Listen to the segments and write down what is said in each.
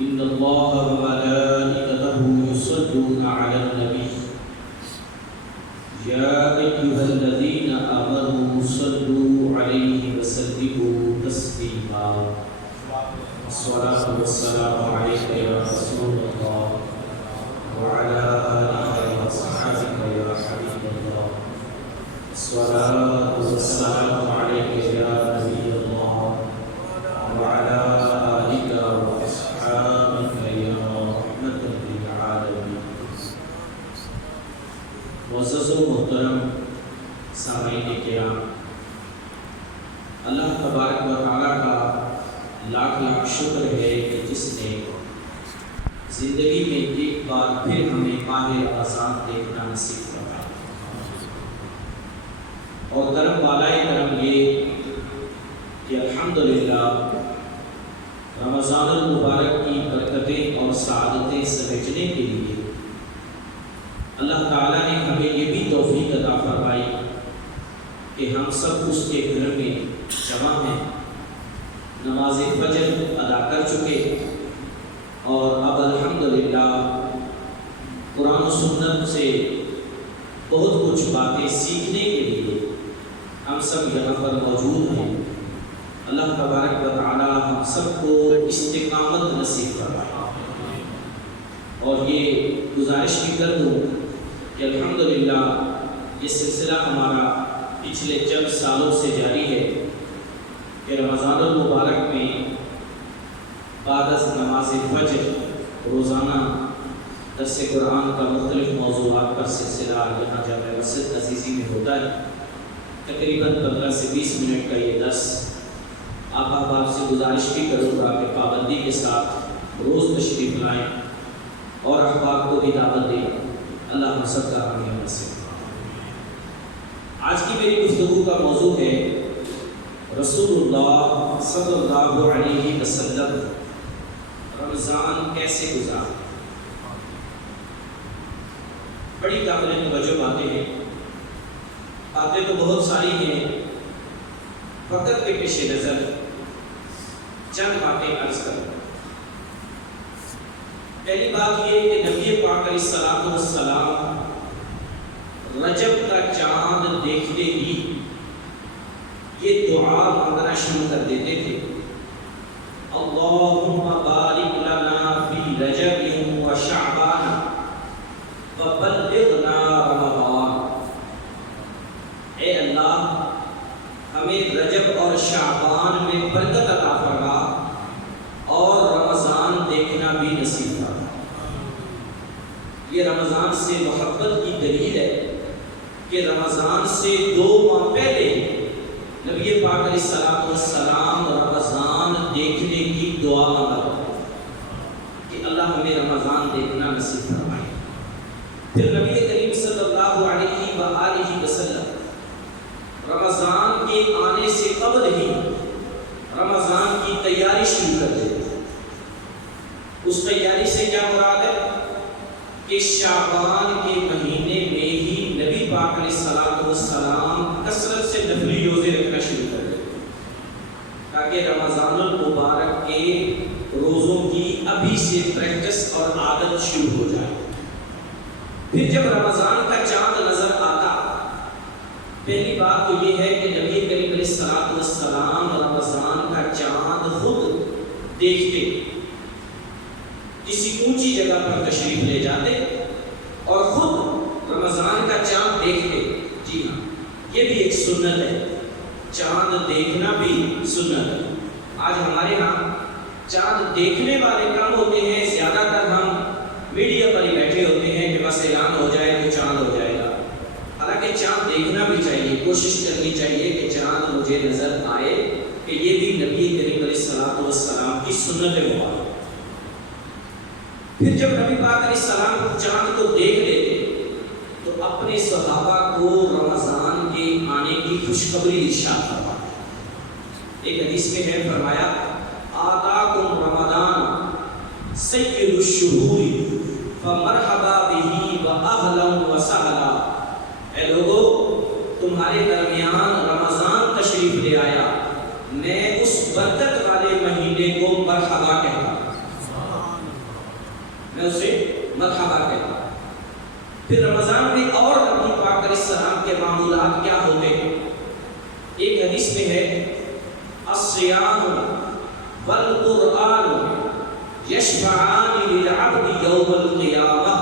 إن الله وملائكته يصلون على النبي يا أيها الذين آمنوا صلوا عليه وسلموا تسليما الصلاة والسلام عليك يا رسول الله وعلى آلك وصحبك يا حبيب الله الصلاة والسلام عليك يا نبي الله وعلى آلك وأصحابك يا رحمة للعالمين. معزز و محترم سامعین کرام، اللہ تبارک و تعالیٰ کا لاکھ لاکھ شکر ہے کہ جس نے زندگی میں ایک بار پھر ہمیں ماہ رمضان دیکھنا نصیب فرمایا، اور کرم بالائے کرم یہ کہ الحمدللہ رمضان المبارک کی برکتیں اور سعادتیں سمیٹنے کے لیے اللہ تعالیٰ نے ہمیں یہ بھی توفیق عطا فرمائی کہ ہم سب اس کے گھر میں جمع ہیں، نماز فجر ادا کر چکے، اور اب الحمدللہ قرآن و سنت سے بہت کچھ باتیں سیکھنے کے لیے ہم سب یہاں پر موجود ہیں۔ اللہ تبارک و تعالی ہم سب کو استقامت نصیب فرمائے، اور یہ گزارش بھی کر دوں کہ الحمدللہ یہ سلسلہ ہمارا پچھلے چند سالوں سے جاری ہے کہ رمضان المبارک میں بعد از نماز فجر روزانہ درس قرآن کا مختلف موضوعات پر سلسلہ یہاں جامع مسجد عزیزی میں ہوتا ہے۔ تقریباً 15 سے 20 منٹ کا یہ درس آپ سے گزارش بھی کروں گا کہ پابندی کے ساتھ روز تشریف لائیں اور احباب کو بھی دعوت دیں۔ اللہ ہم سب کا آمین سے۔ آج کی میری گفتگو کا موضوع ہے رسول اللہ صلی اللہ علیہ وسلم رمضان کیسے گزارا۔ بڑی قابل توجہ باتیں ہیں، باتیں تو بہت ساری ہیں، وقت کے پیش نظر چند باتیں عرض کروں۔ پہلی بات یہ کہ نبی پاک علیہ الصلوۃ والسلام رجب کا چاند دیکھتے ہی یہ دعا مانگنا شروع کر دیتے تھے، اللہم بارک لنا فی رجب و شعبان وبلغنا رمضان۔ اے اللہ ہمیں رجب اور شعبان میں برکت عطا فرما اور رمضان دیکھنا بھی نصیب فرما۔ یہ رمضان سے محبت کی دلیل ہے کہ رمضان سے 2 ماہ پہلے نبی پاک علیہ الصلوۃ والسلام رمضان دیکھنے کی دعا مانگا کہ اللہ ہمیں رمضان دیکھنا نصیب فرمائے۔ پھر نبی کریم صلی اللہ علیہ وآلہ وسلم رمضان کے آنے سے قبل ہی رمضان کی تیاری شروع کر دیتے۔ اس تیاری سے کیا مراد ہے کہ شعبان کے مہینے میں ہی نبی پاک علیہ الصلوۃ والسلام کثرت سے نفلی روزے رکھنا شروع کر دیتے تاکہ رمضان المبارک کے روزوں کی ابھی سے پریکٹس اور عادت شروع ہو جائے۔ پھر جب رمضان کا چاند نظر آتا، پہلی بات تو یہ ہے کہ نبی کریم علیہ الصلوۃ والسلام رمضان کا چاند خود دیکھتے، کسی اونچی جگہ پر تشریف لے جاتے اور خود رمضان کا چاند دیکھتے۔ جی ہاں، یہ بھی ایک سنت ہے، چاند دیکھنا بھی سنت ہے۔ آج ہمارے ہاں چاند دیکھنے والے کم ہوتے ہیں، زیادہ تر ہم میڈیا پر ہی بیٹھے ہوتے ہیں کہ بس اعلان ہو جائے تو چاند ہو جائے گا۔ حالانکہ چاند دیکھنا بھی چاہیے، کوشش کرنی چاہیے کہ چاند مجھے نظر آئے، کہ یہ بھی نبی کریم علیہ الصلوۃ والسلام کی سنت مبارک۔ پھر جب نبی پاک علیہ السلام چاند کو دیکھ لیتے تو اپنے صحابہ کو رمضان کے آنے کی خوشخبری ارشاد فرماتے۔ ایک حدیث میں ہے فرمایا، آتاکم رمضان سید الشہور فمرحبا بہ واہلا وسہلا۔ اے لوگو، تمہارے درمیان رمضان تشریف لے آیا، میں اس برکت والے مہینے کو مرحبا کہتا ہوں۔ میں اسے مرحبا کہتا ہوں۔ پھر رمضان میں اور نبی پاک علیہ السلام کے معمولات کیا ہوتے ہیں؟ ایک حدیث میں ہے الصیام والقرآن یشفعان للعبد یوم القیامہ،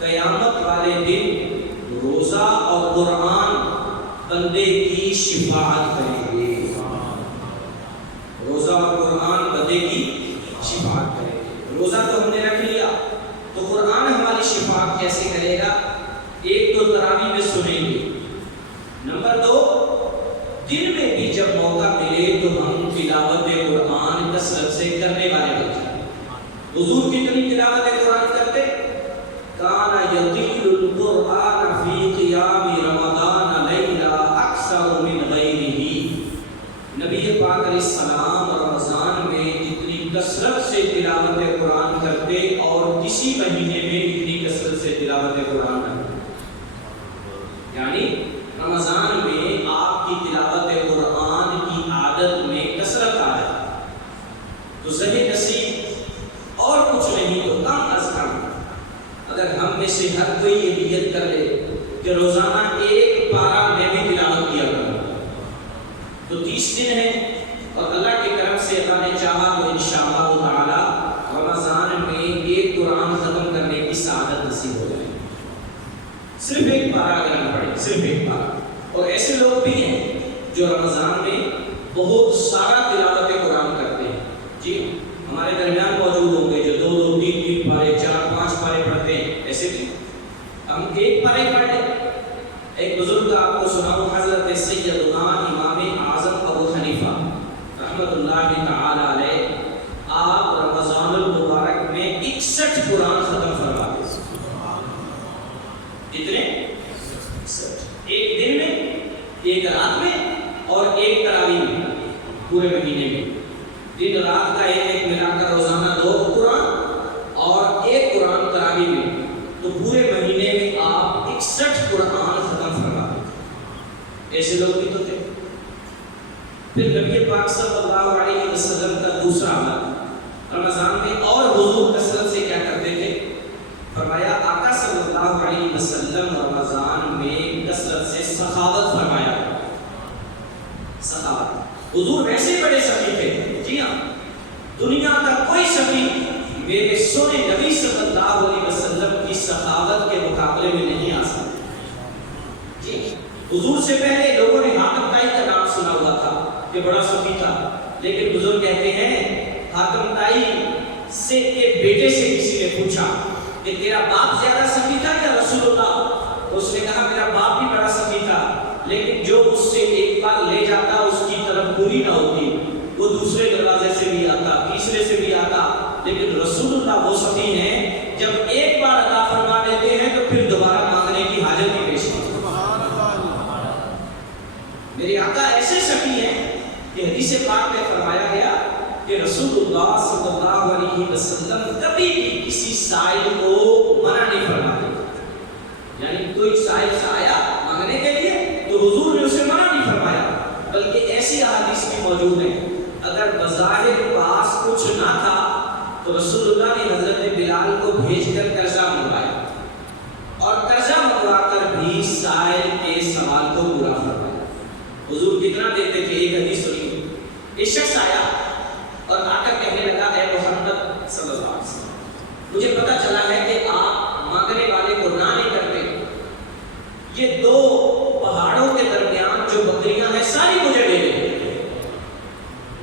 قیامت والے دن روزہ اور قرآن بندے کی شفاعت کریں گے۔ روزہ اور قرآن بندے کی شفاعت کریں گے۔ روزہ تو ہم نے رکھ لیا، تو قرآن ہماری شفاعت کیسے کرے گا؟ ایک تو تراویح میں سنیں گے، نمبر دو دن میں بھی جب موقع ملے تو ہم تلاوت قرآن کثرت سے کرنے والے بن جائیں۔ حضور کتنی تلاوت قرآن کرتے؟ کان یطیل القرآن فی قیام رمضان لیلا اکثر من غیرہ۔ نبی پاک علیہ السلام رمضان میں اتنی کثرت سے تلاوت قرآن کرتے اور کسی مہینے میں اتنی کثرت سے تلاوت قرآن کرتے، یعنی رمضان میں آپ کی تلاوت قرآن کی عادت میں کثرت آئے تو زہد نصیب اور کچھ نہیں تو کم از کم اگر ہم میں سے ہر کوئی یہ نیت کر لے کہ روزانہ ایک پارہ میں بھی تلاوت کیا کروں تو 30 دن ہے، اور اللہ کے کرم سے اللہ نے چاہا تو انشاءاللہ تعالی رمضان میں ایک قرآن ختم کرنے کی سعادت نصیب ہو جائے۔ صرف ایک پارہ اگر ہم پڑھیں، صرف ایک پارہ۔ اور ایسے لوگ بھی ہیں جو رمضان میں بہت سارا تلاوت قرآن کرتے ہیں، جی ہمارے درمیان موجود ہوں گے جو 2 3 پارے 4 5 پارے پڑھتے ہیں، ایسے بھی ہم ایک پارے پڑھ لیں۔ ایک بزرگ آپ کو سناؤں، حضرت سیدنا امام اعظم ابو حنیفہ رحمۃ اللہ تعالی علیہ، آپ رمضان المبارک میں 61 قرآن ختم فرماتے ہیں۔ کتنے؟ 61۔ ایک دن میں، ایک رات میں اور ایک تراویح میں، پورے مہینے میں دن رات کا ایک ملا کر روزانہ 2 قرآن اور ایک قرآن تراویح میں، تو پورے مہینے میں آپ 61 قرآن ختم فرماتے ہیں۔ ایسے لوگ بھی تو تھے۔ پھر نبی پاک صلی اللہ علیہ وسلم کا دوسرا عمل رمضان میں، اور حضور کثرت سے کیا کرتے تھے؟ فرمایا آقا صلی اللہ علیہ وسلم رمضان میں کثرت سے سخاوت فرمایا۔ سخاوت، حضور ویسے بڑے سخی تھے، جی ہاں، دنیا کا کوئی سخی میرے سونے نبی صلی اللہ علیہ وسلم کی سخاوت کے مقابلے میں نہیں آ سکتا۔ جی حضور سے پہلے لوگوں نے حاتم طائی کا نام سنا ہوا تھا کہ بڑا سخی تھا، لیکن بزرگ کہتے ہیں حاتم طائی سے کے بیٹے سے کسی نے پوچھا کہ تیرا باپ زیادہ سخی تھا یا رسول اللہ؟ اس نے کہا میرا باپ بھی بڑا سخی تھا، لیکن جو اس سے ایک بار لے جاتا اس کی طرف پوری نہ ہوتی، وہ دوسرے دروازے سے بھی آتا، تیسرے سے بھی آتا، لیکن رسول اللہ وہ سخی ہیں جب ایک بار عطا فرما دیتے ہیں تو پھر دوبارہ مانگنے کی حاجت نہیں پیش ہوتی۔ میرے آقا ایسے سخی ہیں کہ حدیث پاک میں فرمایا گیا کہ رسول اللہ صلی اللہ علیہ وسلم کبھی بھی کسی سائل کو منع نہیں فرماتے، یعنی کوئی سائل سے آیا مانگنے کے لیے تو حضور نے اسے منع نہیں فرمایا، بلکہ ایسی احادیث بھی موجود ہیں اگر بظاہر پاس کچھ نہ تھا تو رسول اللہ نے حضرت بلال کو بھیج کر قرضہ منگوایا، اور قرضہ منگوا کر بھی سائل کے سوال کو پورا فرمایا۔ حضور کتنا دیتے تھے؟ ایک حدیث سنی، ایک شخص آیا اور آ کر کہنے لگا اے محمد صلی اللہ علیہ وسلم، مجھے پتا چلا ہے کہ آپ مانگنے والے کو نہ نہیں کرتے، یہ 2 پہاڑوں کے درمیان جو بکریاں ہیں ساری مجھے دے دیں۔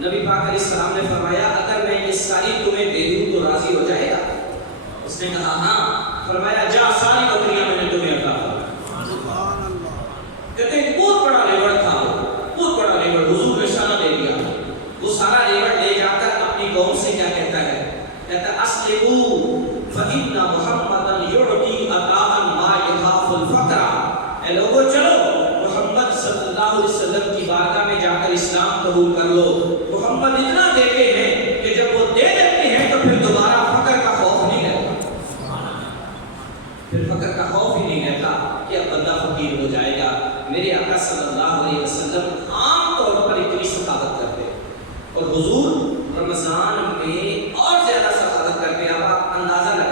نبی پاک علیہ السلام نے فرمایا اگر میں یہ ساری تمہیں دے دوں تو راضی ہو جائے گا؟ اس نے کہا ہاں۔ فرمایا جا ساری بکریاں میں نے تمہیں عطا فرمائی۔ کہتے ہیں بہت بڑا ریوڑ تھا، بہت بڑا ریوڑ، حضور نے سارا دے دیا۔ وہ سارا ریوڑ لے جا کر اپنی قوم سے کیا کہتا ہے؟ کہتا ہے اسلموا فإن محمدا یعطی عطاء ما یخاف الفقر۔ اے لوگوں چلو محمد صلی اللہ علیہ وسلم کی بارگاہ میں جا کر اسلام قبول کر لو۔ محمد اتنا دیتے ہیں کہ جب وہ دے دیتے ہیں تو پھر دوبارہ فقر کا خوف نہیں رہتا، پھر فقر کا خوف ہی نہیں رہتا کہ اب بندہ فقیر ہو جائے گا۔ میرے آقا صلی اللہ علیہ وسلم عام طور پر اتنی سخاوت کرتے، اور حضور رمضان میں اور زیادہ سخاوت کرتے۔ اب آپ اندازہ لگا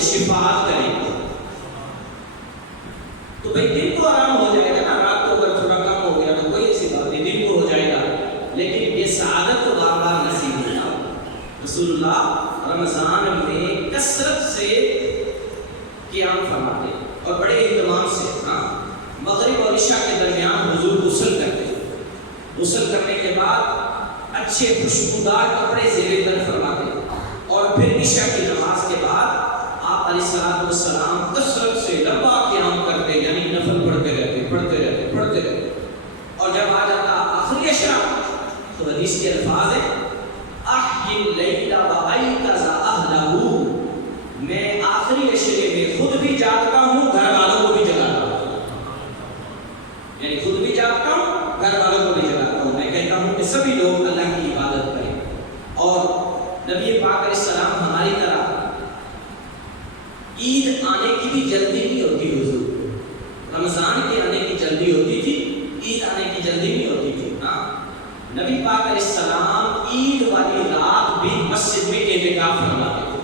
میں شفاعت کریں گے. تو بھائی دن کو آرام ہو جائے گا نا، رات کو اگر تھوڑا کم ہو گیا تو کوئی ایسی بات نہیں، دن کو ہو جائے گا، لیکن یہ سعادت تو بار بار نصیب ہوگا. رسول اللہ رمضان میں کثرت سے قیام فرماتے اور بڑے اہتمام سے. ہاں، مغرب اور عشاء کے درمیان حضور غسل کرتے، غسل کرنے کے بعد اچھے خوشبودار کپڑے زیر تن فرماتے، اور پھر عشاء کی نماز کے بعد آپ علیہ الصلوۃ والسلام کثرت سے لمبا قیام کرتے، یعنی نفل پڑھتے رہتے. اور جب آ جاتا آخری عشاء تو حدیث کے الفاظ ہیں احی اللیل وایقظ اہلہ، میں آخری عشرے میں خود بھی جاگتا ہوں، گھر والوں کو بھی جگاتا ہوں. یعنی خود بھی جاگتا ہوں، گھر والوں کو بھی جگاتا ہوں. میں کہتا ہوں کہ سبھی لوگ اللہ کی عبادت کریں. اور نبی پاک علیہ السلام ہماری طرح عید آنے کی بھی جلدی نہیں ہوتی. حضور رمضان کے آنے کی جلدی ہوتی تھی، عید آنے کی جلدی نہیں ہوتی تھی. ہاں، نبی پاک علیہ السلام عید والی رات بھی مسجد میں اعتکاف فرماتے تھے.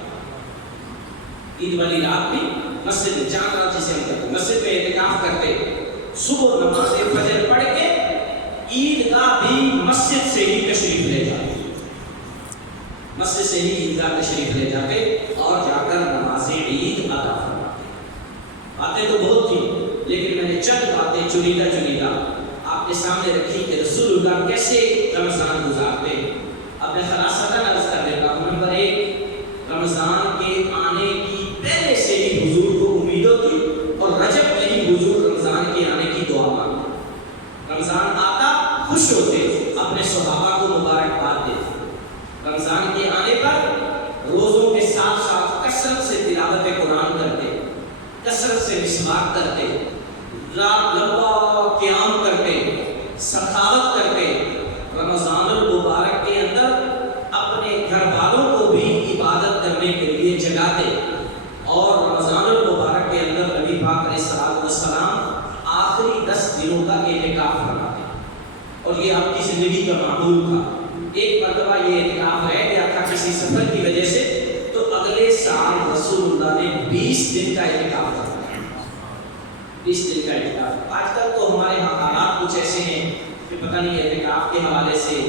عید والی رات بھی مسجد میں، چاند رات جسے ہم کہتے ہیں، مسجد میں اعتکاف کرتے. صبح نماز فجر پڑھ کے عیدگاہ بھی مسجد سے ہی تشریف لے جاتے، مسجد سے ہی عیدگاہ تشریف لے جاتے اور جا کر نماز عید ادا فرماتے. باتیں تو بہت تھیں، لیکن میں نے چند باتیں چنیدہ آپ کے سامنے رکھی کہ رسول اللہ کیسے رمضان گزارتے. اب میں خلاصہ عرض کر دیتا ہوں. نمبر 1، رمضان کے آنے کی پہلے سے ہی حضور کو امید ہوتی اور رجب میں ہی حضور رمضان کے آنے کی دعا مانگتے. رمضان آتا خوش ہوتے، اپنے صحابہ کو مبارکباد دیتے. رمضان کے آنے پر روزوں کے ساتھ ساتھ کثرت سے تلاوت قرآن کرتے، کثرت سے مسواک کرتے، رات لمبا قیام کرتے، سخاوت کرتے. رمضان المبارک کے اندر اپنے گھر والوں کو بھی عبادت کرنے کے لیے جگاتے. اور رمضان المبارک کے اندر نبی پاک علیہ الصلوۃ والسلام آخری 10 دنوں کا اعتکاف فرماتے. اور یہ آپ کی زندگی کا معمول تھا. ایک مرتبہ یہ اعتکاف رہ گیا تھا کسی سفر کی وجہ سے، تو اگلے سال رسول اللہ نے 20 دن کا اعتکاف فرمایا. 20 دن کا اعتکاف. آج کل تو ہمارے یہاں حالات کچھ ایسے ہیں کہ پتہ نہیں اعتکاف کے حوالے سے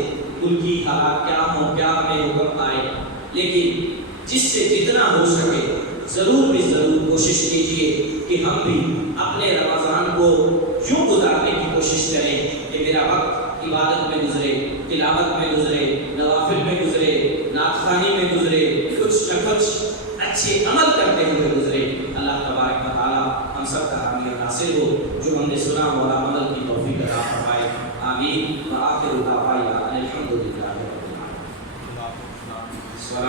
ملکی حالات کیا ہوں، کیا ہمیں حکم آئے، لیکن جس سے جتنا ہو سکے ضرور کوشش کیجیے کہ ہم بھی اپنے رمضان کو یوں گزارنے کی کوشش کریں کہ میرا وقت عبادت میں گزرے، تلاوت میں گزرے، نوافل میں گزرے، نعت خوانی میں گزرے، کچھ نہ کچھ اچھے عمل کرتے ہوئے گزرے. اللہ تبارک و تعالی ہم سب کا حامی اور ناصر ہو. جو ہم نے سنا مولا عمل کی توفیق عطا فرمائے. آمین. وآخر دعوانا